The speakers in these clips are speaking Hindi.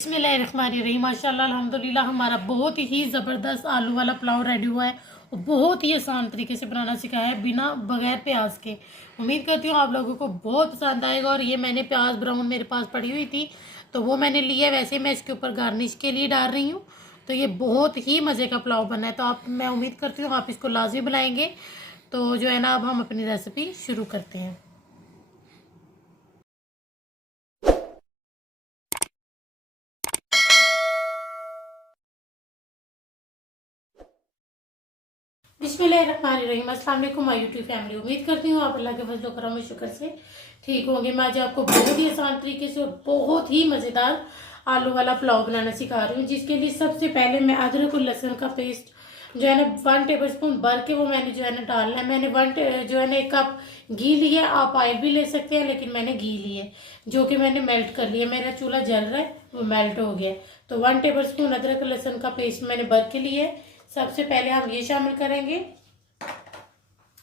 बिस्मिल्लाहिर्रहमानिर्रहीम। माशाल्लाह अल्हम्दुलिल्लाह हमारा बहुत ही ज़बरदस्त आलू वाला पुलाव रेडी हुआ है और बहुत ही आसान तरीके से बनाना सिखाया है बिना बगैर प्याज के। उम्मीद करती हूँ आप लोगों को बहुत पसंद आएगा। और ये मैंने प्याज ब्राउन मेरे पास पड़ी हुई थी तो वो मैंने लिया। वैसे मैं इसके ऊपर गार्निश के लिए डाल रही हूँ। तो ये बहुत ही मज़े का पुलाव बना है। तो मैं उम्मीद करती हूँ आप इसको लाजमी बनाएंगे। तो जो है ना, अब हम अपनी रेसिपी शुरू करते हैं। बिस्मिल्लाहिर्रहमानिर्रहीम। अस्सलाम वालेकुम माय यूट्यूब फैमिली। उम्मीद करती हूँ आप अल्लाह के फजल करम और शुक्र से ठीक होंगे। मैं आज आपको बहुत ही आसान तरीके से और बहुत ही मज़ेदार आलू वाला पुलाव बनाना सिखा रही हूँ। जिसके लिए सबसे पहले मैं अदरक और लहसुन का पेस्ट जो है ना 1 टेबलस्पून भर के वो मैंने जो है ना डालना है। मैंने जो है ना 1 कप घी लिया। आप ऑयल भी ले सकते हैं लेकिन मैंने घी लिया जो कि मैंने मेल्ट कर लिया। मेरा चूल्हा जल रहा है, वो मेल्ट हो गया। तो 1 टेबलस्पून अदरक लहसुन का पेस्ट मैंने भर के लिया है। सबसे पहले हम ये शामिल करेंगे।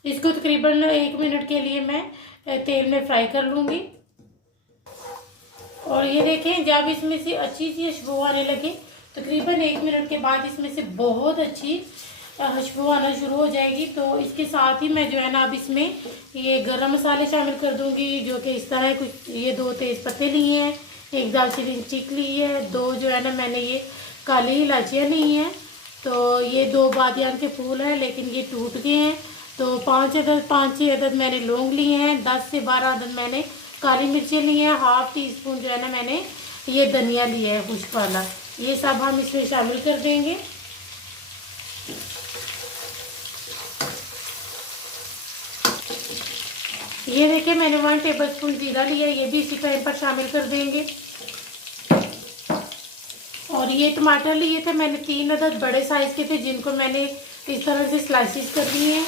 इसको तकरीबन 1 मिनट के लिए मैं तेल में फ्राई कर लूंगी। और ये देखें, जब इसमें से अच्छी सी खुशबू आने लगे तकरीबन 1 मिनट के बाद इसमें से बहुत अच्छी खुशबू आना शुरू हो जाएगी। तो इसके साथ ही मैं जो है ना अब इसमें ये गरम मसाले शामिल कर दूंगी, जो कि इस तरह कुछ ये 2 तेज पत्ते लिए हैं, 1 दालचीनी स्टिक ली है, 2 जो है ना मैंने ये काली इलायचियाँ ली हैं। तो ये 2 बादियान के फूल हैं लेकिन ये टूट गए हैं। तो 5-6 अदद मैंने लौंग लिए हैं, 10 से 12 अदद मैंने काली मिर्चें ली हैं, हाफ टी स्पून जो है ना मैंने ये धनिया लिया है खुश्क वाला। ये सब हम इसमें शामिल कर देंगे। ये देखिए मैंने 1 टेबलस्पून जीरा लिया, ये भी इसी टाइम पर शामिल कर देंगे। और ये टमाटर लिए थे मैंने 3 अदद बड़े साइज के थे, जिनको मैंने इस तरह से स्लाइसिस कर दिए हैं।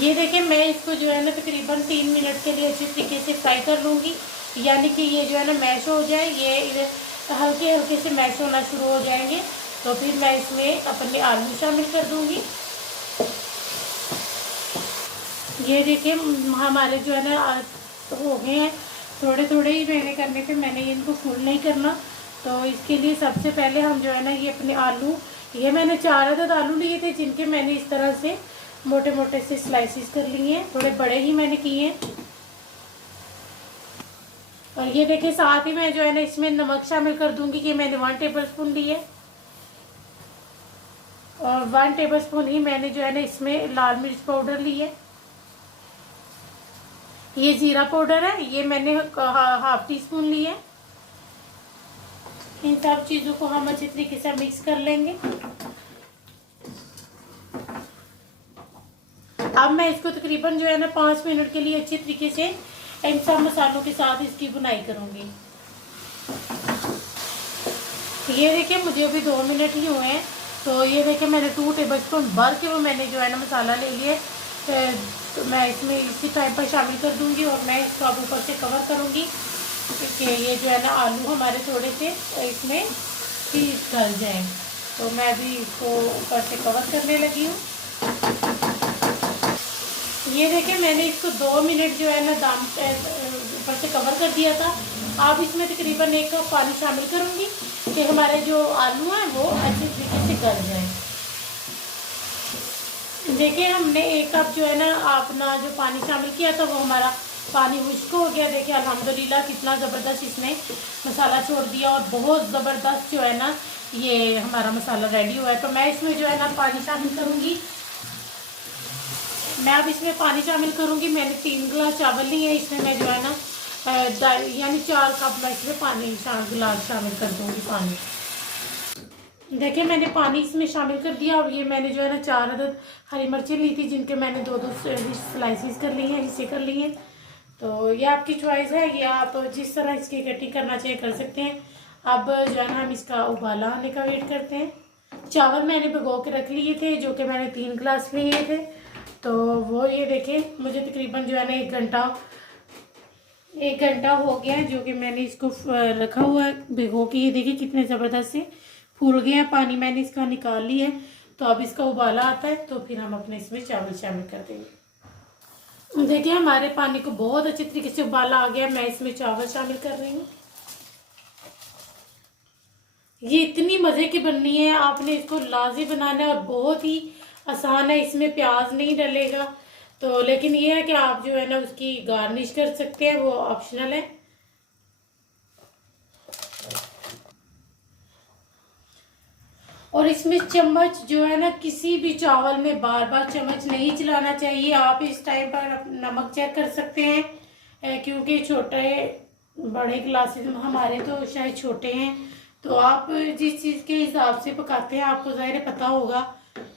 ये देखें, मैं इसको जो है ना तकरीबन 3 मिनट के लिए अच्छी तरीके से फ्राई कर लूँगी, यानी कि ये जो है ना मैश हो जाए। ये हल्के हल्के से मैश होना शुरू हो जाएंगे। तो फिर मैं इसमें अपने आलू शामिल कर दूँगी। ये देखिए हमारे जो है ना हो गए हैं। थोड़े थोड़े ही मैंने करने थे, मैंने इनको फुल नहीं करना। तो इसके लिए सबसे पहले हम जो है ना ये अपने आलू, ये मैंने 4 अदद आलू लिए थे जिनके मैंने इस तरह से मोटे मोटे से स्लाइसिस कर लिए हैं। थोड़े बड़े ही मैंने किए हैं। और ये देखिए साथ ही मैं जो है ना इसमें नमक शामिल कर दूंगी कि मैंने 1 टेबलस्पून ली है। और 1 टेबलस्पून ही मैंने जो है ना इसमें लाल मिर्च पाउडर ली है। ये जीरा पाउडर है, ये मैंने हाफ टी स्पून ली है। इन सब चीज़ों को हम अच्छी तरीके से मिक्स कर लेंगे। अब मैं इसको तकरीबन जो है ना 5 मिनट के लिए अच्छी तरीके से इन सब मसालों के साथ इसकी बुनाई करूंगी। ये देखिए मुझे अभी 2 मिनट ही हुए हैं। तो ये देखिए मैंने 2 टेबलस्पून भर के वो मैंने जो है ना मसाला ले लिए। तो मैं इसमें इसी टाइम पर शामिल कर दूंगी और मैं इसको अब ऊपर से कवर करूंगी कि ये जो है ना आलू हमारे थोड़े से इसमें ही गल जाए। तो मैं अभी इसको ऊपर से कवर करने लगी हूँ। ये देखिए मैंने इसको 2 मिनट जो है ना दाम ऊपर से कवर कर दिया था। अब इसमें तकरीबन 1 कप पानी शामिल करूंगी कि हमारे जो आलू हैं वो अच्छी तरीके से गल जाए। देखिए हमने 1 कप जो है ना अपना जो पानी शामिल किया था वो हमारा पानी खुश्क हो गया। देखिए अल्हम्दुलिल्लाह कितना ज़बरदस्त इसने मसाला छोड़ दिया और बहुत ज़बरदस्त जो है ना ये हमारा मसाला रेडी हुआ है। तो मैं इसमें जो है ना पानी शामिल करूँगी। मैं अब इसमें पानी शामिल करूंगी। मैंने 3 गिलास चावल लिए हैं। इसमें मैं जो है ना यानी 4 कप मैं इसमें पानी गिलास शामिल कर दूंगी पानी। देखिए मैंने पानी इसमें शामिल कर दिया। और ये मैंने जो है ना 4 अदद हरी मिर्चें ली थी, जिनके मैंने 2-2 स्लाइसिस कर ली हैं, हिस्से कर लिए हैं। तो ये आपकी चॉइस है, ये आप जिस तरह इसकी कटिंग करना चाहिए कर सकते हैं। अब जो है ना हम इसका उबाला आने का वेट करते हैं। चावल मैंने भिगो के रख लिए थे, जो कि मैंने 3 गिलास लिए थे। तो वो ये देखें मुझे तकरीबन जो है ना 1 घंटा हो गया है जो कि मैंने इसको रखा हुआ है भिगो के। ये देखिए कितने ज़बरदस्त से फूल गए हैं। पानी मैंने इसका निकाल लिया है। तो अब इसका उबाला आता है तो फिर हम अपने इसमें चावल शामिल कर देंगे। देखिए हमारे पानी को बहुत अच्छी तरीके से उबाला आ गया। मैं इसमें चावल शामिल कर रही हूँ। ये इतनी मज़े की बननी है, आपने इसको लाजी बनाना है और बहुत ही आसान है। इसमें प्याज नहीं डलेगा तो, लेकिन ये है कि आप जो है ना उसकी गार्निश कर सकते हैं, वो ऑप्शनल है। और इसमें चम्मच जो है ना, किसी भी चावल में बार बार चम्मच नहीं चलाना चाहिए। आप इस टाइम पर नमक चेक कर सकते हैं, क्योंकि छोटे बड़े क्लासेस हमारे तो शायद छोटे हैं, तो आप जिस चीज़ के हिसाब से पकाते हैं आपको ज़ाहिर पता होगा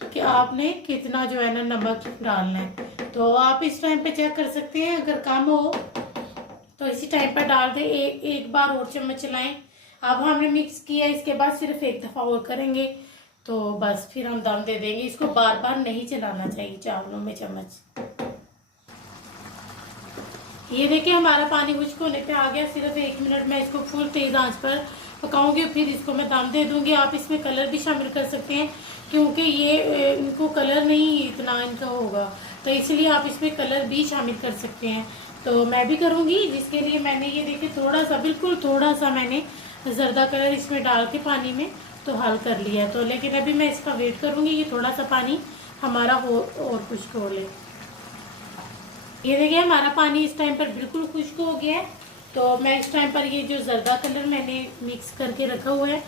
कि आपने कितना जो है ना नमक डालना है। तो आप इस टाइम पे चेक कर सकते हैं, अगर कम हो तो इसी टाइम पर डाल दें। एक बार और चम्मच चलाएं। अब हमने मिक्स किया, इसके बाद सिर्फ एक दफ़ा और करेंगे तो बस फिर हम दम दे देंगे। इसको बार बार नहीं चलाना चाहिए चावलों में चम्मच। ये देखिए हमारा पानी खुश्क होने पे आ गया। सिर्फ 1 मिनट में इसको फुल तेज़ आंच पर पकाऊंगी, फिर इसको मैं दम दे दूंगी। आप इसमें कलर भी शामिल कर सकते हैं, क्योंकि ये इनको कलर नहीं इतना इनका होगा, तो इसलिए आप इसमें कलर भी शामिल कर सकते हैं। तो मैं भी करूंगी, जिसके लिए मैंने ये देखिए थोड़ा सा, बिल्कुल थोड़ा सा मैंने जर्दा कलर इसमें डाल के पानी में तो हल कर लिया। तो लेकिन अभी मैं इसका वेट करूंगी कि थोड़ा सा पानी हमारा हो और खुश्क हो ले। ये देखिए हमारा पानी इस टाइम पर बिल्कुल खुश्क हो गया है। तो मैं इस टाइम पर ये जो जर्दा कलर मैंने मिक्स करके रखा हुआ है,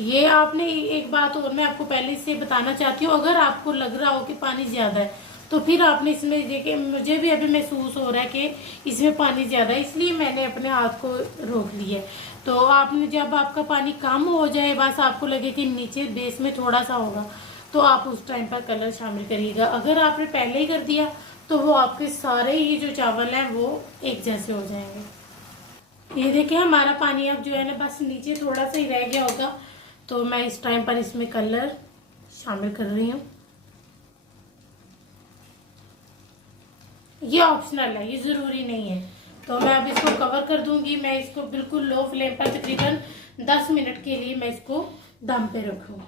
ये आपने एक बात और मैं आपको पहले से बताना चाहती हूँ, अगर आपको लग रहा हो कि पानी ज़्यादा है तो फिर आपने इसमें देखिए, मुझे भी अभी महसूस हो रहा है कि इसमें पानी ज़्यादा है, इसलिए मैंने अपने हाथ को रोक लिया है। तो आपने जब आपका पानी कम हो जाए, बस आपको लगे कि नीचे बेस में थोड़ा सा होगा, तो आप उस टाइम पर कलर शामिल करिएगा। अगर आपने पहले ही कर दिया तो वो आपके सारे ही जो चावल हैं वो एक जैसे हो जाएंगे। ये देखिए हमारा पानी अब जो है ना बस नीचे थोड़ा सा ही रह गया होगा, तो मैं इस टाइम पर इसमें कलर शामिल कर रही हूँ। ये ऑप्शनल है, ये ज़रूरी नहीं है। तो मैं अब इसको कवर कर दूंगी। मैं इसको बिल्कुल लो फ्लेम पर तकरीबन 10 मिनट के लिए मैं इसको दम पे रखूँ।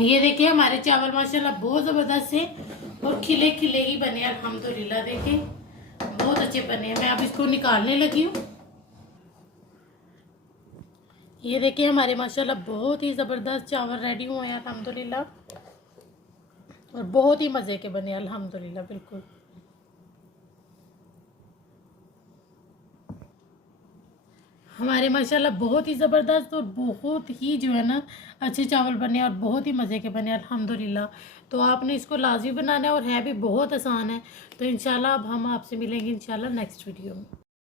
ये देखिए हमारे चावल माशाल्लाह बहुत ज़बरदस्त है और खिले खिले ही बने अल्हम्दुलिल्लाह। देखिए बहुत अच्छे बने हैं। मैं अब इसको निकालने लगी हूँ। ये देखिए हमारे माशाल्लाह बहुत ही ज़बरदस्त चावल रेडी हुए हैं अल्हम्दुलिल्लाह, और बहुत ही मज़े के बने अल्हम्दुलिल्लाह। बिल्कुल हमारे माशाल्लाह बहुत ही ज़बरदस्त और बहुत ही जो है ना अच्छे चावल बने और बहुत ही मज़े के बने अल्हम्दुलिल्लाह। तो आपने इसको लाजमी बनाना है और है भी बहुत आसान है। तो इंशाल्लाह अब हम आपसे मिलेंगे इंशाल्लाह नेक्स्ट वीडियो में।